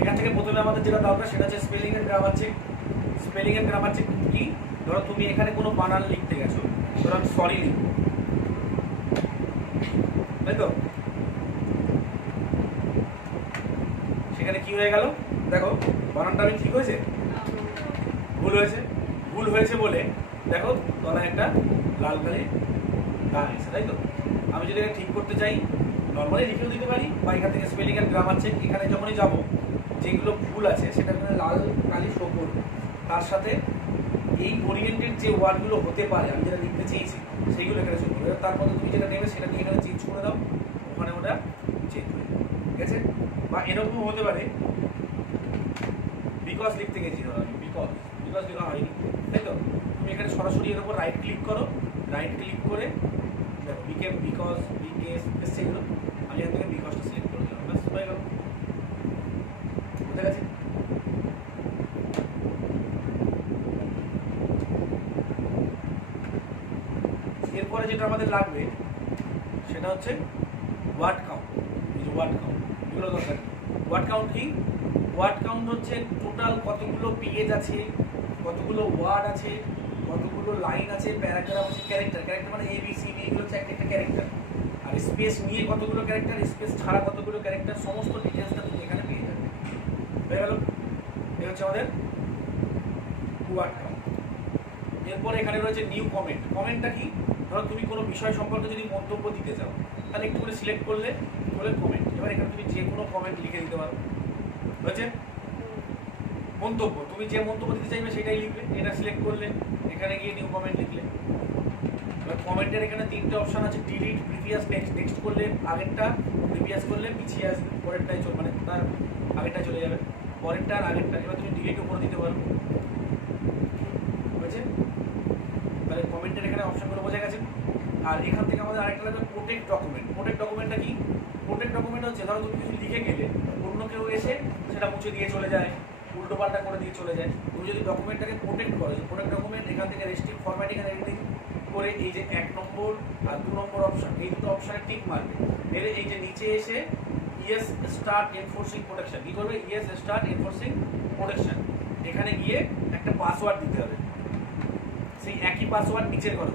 এখান থেকে প্রথমে আমাদের যেটা দরকার সেটা হচ্ছে spelling and grammar check. Spelling and grammar check কি? ধরো তুমি এখানে কোনো বানান লিখতে গেছো, ধরো আমি সরি লিখব, তাই তো? সেখানে কি হয়ে গেল দেখো, বানানটা আমি ঠিক হয়েছে, ভুল হয়েছে। ভুল হয়েছে বলে দেখো তলায় একটা লাল কালি দাগ আছে, তাই তো? আমি যদি এটা ঠিক করতে চাই নর্মালি লিখেও দিতে পারি, বা এখান থেকে স্পেলিং এন্ড গ্রামার চেক, এখানে যখনই যাবো যেগুলো ভুল আছে সেটা এখানে লাল কালি শো করবে, তার সাথে এই ওরিয়েন্টেড যে ওয়ার্ডগুলো হতে পারে আমি যেটা লিখতে চেয়েছি সেইগুলো এখানে শো করবে। তারপরে তুমি যেটা নেবে সেটা নিয়ে এখানে চেঞ্জ করে দাও, ওখানে ওটা চেঞ্জ হয়ে যাবে, ঠিক আছে? বা এরকমও হতে পারে বিকজ লিখতে গেছি, ধরো আমি বিকজ লেখা হয়নি, তাই তো? তুমি এখানে সরাসরি এর উপর রাইট ক্লিক করো, রাইট ক্লিক করে দেখো বিকেম বিকজ বিকেস এসছে এগুলো, আমি এখান থেকে বিকজটা সিলেক্ট করে দিলাম, ব্যাস হয়ে গেল। বুঝতে গেছে? এরপরে যেটা আমাদের লাগবে সেটা হচ্ছে ওয়ার্ড কাউন্ট। এই যে ওয়ার্ড কাউন্ট, এগুলো দরকার। ওয়ার্ড কাউন্ট কি? ওয়ার্ড কাউন্ট হচ্ছে টোটাল কতগুলো পেজ আছে, কতগুলো ওয়ার্ড আছে, কতগুলো লাইন আছে, প্যারাগ্রাফ আছে, ক্যারেক্টার। ক্যারেক্টার মানে ABCD, এগুলো হচ্ছে একটা ক্যারেক্টার। আর স্পেস নিয়ে কতগুলো ক্যারেক্টার, স্পেস ছাড়া কতগুলো ক্যারেক্টার, সমস্ত ডিটেলসটা তুমি এখানে পেয়ে যাবে। হয়ে গেল? এই হচ্ছে আমাদের ওয়ার্ড কাউন্ট। এরপরে এখানে রয়েছে নিউ কমেন্ট। কমেন্টটা কি? ধরো তুমি কোনো বিষয় সম্পর্কে যদি মন্তব্য দিতে চাও তাহলে একটু করে সিলেক্ট করলে বলে কমেন্ট। এবার এখানে তুমি যে কোনো কমেন্ট লিখে দিতে পারো, হয়েছে? মন্তব্য, তুমি যে মন্তব্য দিতে চাইবে সেটাই লিখবে, এটা সিলেক্ট করলে এখানে গিয়ে নিউ কমেন্ট লিখলে। এবার কমেন্টের এখানে তিনটে অপশান আছে, ডিলিট, প্রিভিয়াস, নেক্সট। নেক্সট করলে আগেরটা, প্রিভিয়াস করলে পিছিয়ে আসবে, পরেরটাই চল মানে তার আগেরটা চলে যাবে, পরেরটা আর আগেরটা। এবার তুমি ডিলিটও করে দিতে পারো, হয়েছে? তাহলে কমেন্টের এখানে অপশানগুলো বোঝা গেছে। আর এখান থেকে আমাদের আরেকটা লাগবে প্রোটেক্ট ডকুমেন্ট। প্রোটেক্ট ডকুমেন্টটা কি? প্রোটেক্ট ডকুমেন্ট হচ্ছে ধরো তুমি কিছু লিখে গেলে অন্য কেউ এসে সেটা মুছে দিয়ে চলে যায়, উল্টো পাল্টা করে দিয়ে চলে যায়। তুমি যদি ডকুমেন্টটাকে প্রোটেক্ট করো, প্রোটেক্ট ডকুমেন্ট এখান থেকে রেস্ট্রিক্ট ফরম্যাটিং এন্ড এডিটিং করে এই যে 1 নম্বর আর 2 নম্বর অপশান, এই দুটো অপশানে টিক মারবে, মেরে এই যে নিচে এসে ইয়েস স্টার্ট এনফোর্সিং প্রোটেকশন, কি করবে? ইয়েস স্টার্ট এনফোর্সিং প্রোটেকশন, এখানে গিয়ে একটা পাসওয়ার্ড দিতে হবে, সেই একই পাসওয়ার্ড নিচের ঘরে।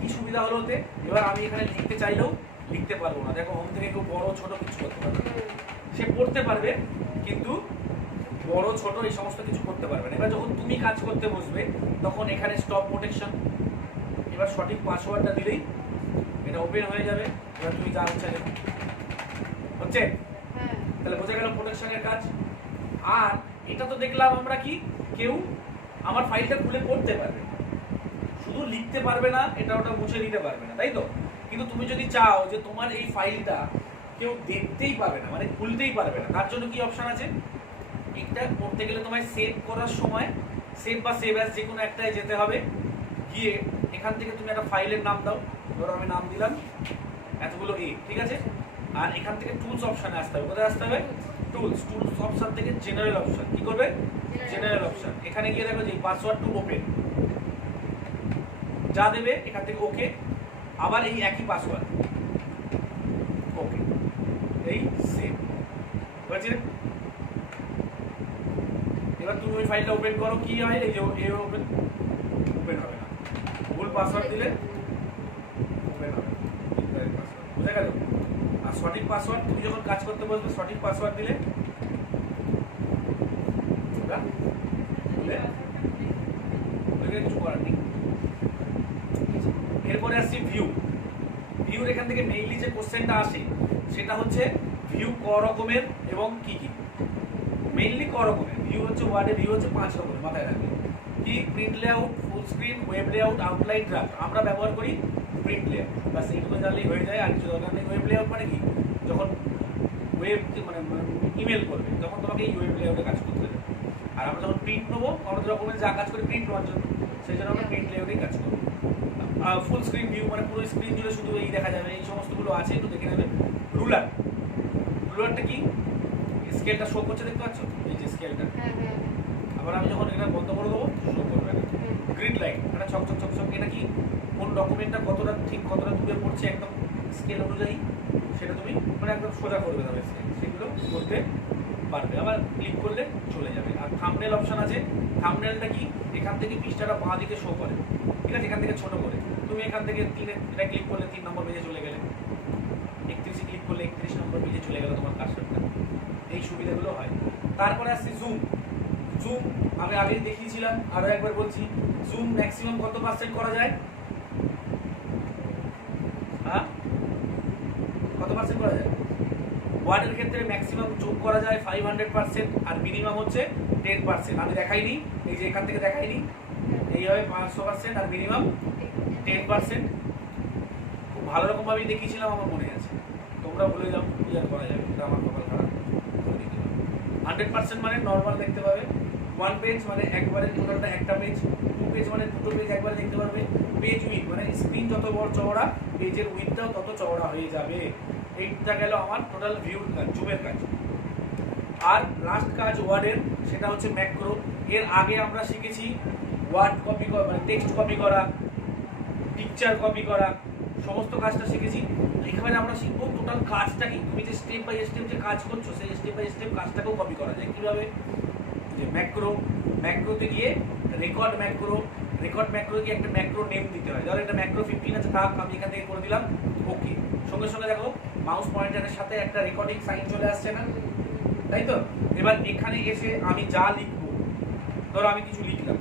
কি সুবিধা হলো ওতে? এবার আমি এখানে লিখতে চাইলেও লিখতে পারবো না, দেখো হোম থেকে কেউ বড় ছোট কিছু করতে পারবে, সে পড়তে পারবে কিন্তু বড় ছোট এই সমস্ত কিছু করতে পারবে না। এবার যখন তুমি কাজ করতে বসবে তখন এখানে স্টপ প্রোটেকশন, এবার সঠিক পাসওয়ার্ডটা দিলেই এটা ওপেন হয়ে যাবে। এবার তুমি যা হচ্ছে হচ্ছে, তাহলে বোঝা গেল প্রোটেকশনের কাজ। আর এটা তো দেখলাম আমরা কি কেউ আমার ফাইলটা খুলে পড়তে পারবে, শুধু লিখতে পারবে না, এটা ওটা মুছে দিতে পারবে না, তাই তো? কিন্তু তুমি যদি চাও যে তোমার এই ফাইলটা কেউ দেখতেই পারবে না, মানে খুলতেই পারবে না, তার জন্য কি অপশন আছে? এটা করতে গেলে তোমায় সেভ করার সময় সেভ বা সেভ অ্যাজ যে কোনো একটায় যেতে হবে, গিয়ে এখান থেকে তুমি একটা ফাইলের নাম দাও, ধরো আমি নাম দিলাম এতগুলো এ, ঠিক আছে? আর এখান থেকে টুলস অপশানে আসতে হবে। কোথায় আসতে হবে? টুলস। টুলস অপশান থেকে জেনারেল অপশান, কি করবে? General option. এখানে গিয়ে দেখো যে পাসওয়ার্ড টু ওপেন যা দেবে এখান থেকে ওকে, আবার এই একই পাসওয়ার্ড ওকে, এই সেভ হয়েছে। এবার তুমি ওই ফাইলটা ওপেন করো, কি হয়? এই যে ওপেন হবে না, ভুল পাসওয়ার্ড দিলে ওপেন হবে না, বুঝা গেল? আর সঠিক পাসওয়ার্ড তুমি যখন কাজ করতে বসবে সঠিক পাসওয়ার্ড দিলে কিছু করার নেই। এরপরে আসছি ভিউ। ভিউর এখান থেকে মেইনলি যে কোশ্চেনটা আসে সেটা হচ্ছে ভিউ ক রকমের এবং কি কি। মেইনলি ক রকমের ভিউ হচ্ছে, ওয়ার্ডে ভিউ হচ্ছে 5 রকমের, মাথায় রাখবে। কি? Print layout, full screen, web layout, outline, draft. আমরা ব্যবহার করি প্রিন্ট লেআউট, বাস এইটুকু জানলেই হয়ে যায়, আর কিছু দরকার নেই। ওয়েব লেআউট মানে কি? যখন ওয়েব মানে ইমেল করবে তখন তোমাকে এই ওয়েব লেআউটে কাজ করতে হবে। আর আমরা যখন প্রিন্ট নেবো, আমরা ডকুমেন্ট যা কাজ করি প্রিন্ট নেওয়ার জন্য, সেই জন্য আমরা প্রিন্ট লেআউটেই কাজ করবো। ফুল স্ক্রিন ভিউ মানে পুরো স্ক্রিন জুড়ে শুধু এই দেখা যাবে, এই সমস্তগুলো আছে, একটু দেখে নেবে। রুলার, রুলারটা কি? স্কেলটা শো করছে, দেখতে পাচ্ছ এই যে স্কেলটা। আবার আমি যখন এটা বন্ধ করে দেবো শো করবে না। গ্রিড লাইন, এটা ছক, এটা কি কোন ডকুমেন্টটা কতটা ঠিক কতটা দূরে পড়ছে একদম স্কেল অনুযায়ী সেটা তুমি মানে একদম সোজা করবে না ওয়েবসাইট, সেগুলো করতে পারবে। আবার ক্লিক করলে চলে যাবে। আর থাম্বনেল অপশন আছে। থাম্বনেলটা কি, এখান থেকে পৃষ্ঠাটা বাঁ দিকে শো করে, ঠিক আছে, এখান থেকে ছোট করে। তুমি এখান থেকে 3 ক্লিক করলে 3 নম্বর পেজে চলে গেলে, 31 ক্লিক করলে 31 নম্বর পেজে চলে গেল তোমার কার্সরটা। এই সুবিধাগুলো হয়। তারপরে আসছে জুম। জুম আমি আগেই দেখিয়েছিলাম, আরো একবার বলছি, জুম ম্যাক্সিমাম কত পার্সেন্ট করা যায়? হ্যাঁ, কত পার্সেন্ট করা যায়? ওয়ার্ডের ক্ষেত্রে ম্যাক্সিমাম জুম করা যায় 500%, আর মিনিমাম হচ্ছে 10%। আমি দেখাইনি, এই যে এখান থেকে দেখাইনি, এইভাবে 500% আর মিনিমাম 10%। খুব ভালো রকম ভাবে দেখিয়েছিলাম, আমার মনে আছে। তোমরা ভুলে যাও, কি আর করা যাবে, এটা আমার কপাল খারাপ। 100% মানে নর্মাল দেখতে পাবে। 1 পেজ মানে একবারে টোটালটা একটা পেজ। 2 পেজ মানে দুটো পেজ একবারে দেখতে পারবে। পেজ উইথ মানে স্ক্রিন যত বড় চওড়া, পেজের উইথটাও তত চওড়া হয়ে যাবে। এইটা গেল আমার টোটাল ভিউ জুমের কাজ। আর লাস্ট কাজ ওয়ার্ডের, সেটা হচ্ছে ম্যাক্রো। এর আগে আমরা শিখেছি ওয়ার্ড কপি করা, মানে টেক্সট কপি করা, পিকচার কপি করা, সমস্ত কাজটা শিখেছি। এখানে আমরা শিখবো টোটাল কাজটা কি। তুমি যে স্টেপ বাই স্টেপ যে কাজ করছো, সেই স্টেপ বাই স্টেপ কাজটাকেও কপি করা যায় কিভাবে। যে ম্যাক্রোতে গিয়ে রেকর্ড ম্যাক্রো গিয়ে একটা ম্যাক্রো নেম দিতে হয়। ধরো একটা ম্যাক্রো 15 আছে, থাক আমি এখান থেকে করে দিলাম ওকে। সঙ্গে সঙ্গে দেখো মাউস পয়েন্টারের সাথে একটা রেকর্ডিং সাইন চলে আসছে না, তাই তো? এবার এখানে এসে আমি যা লিখবো, ধরো আমি কিছু লিখলাম,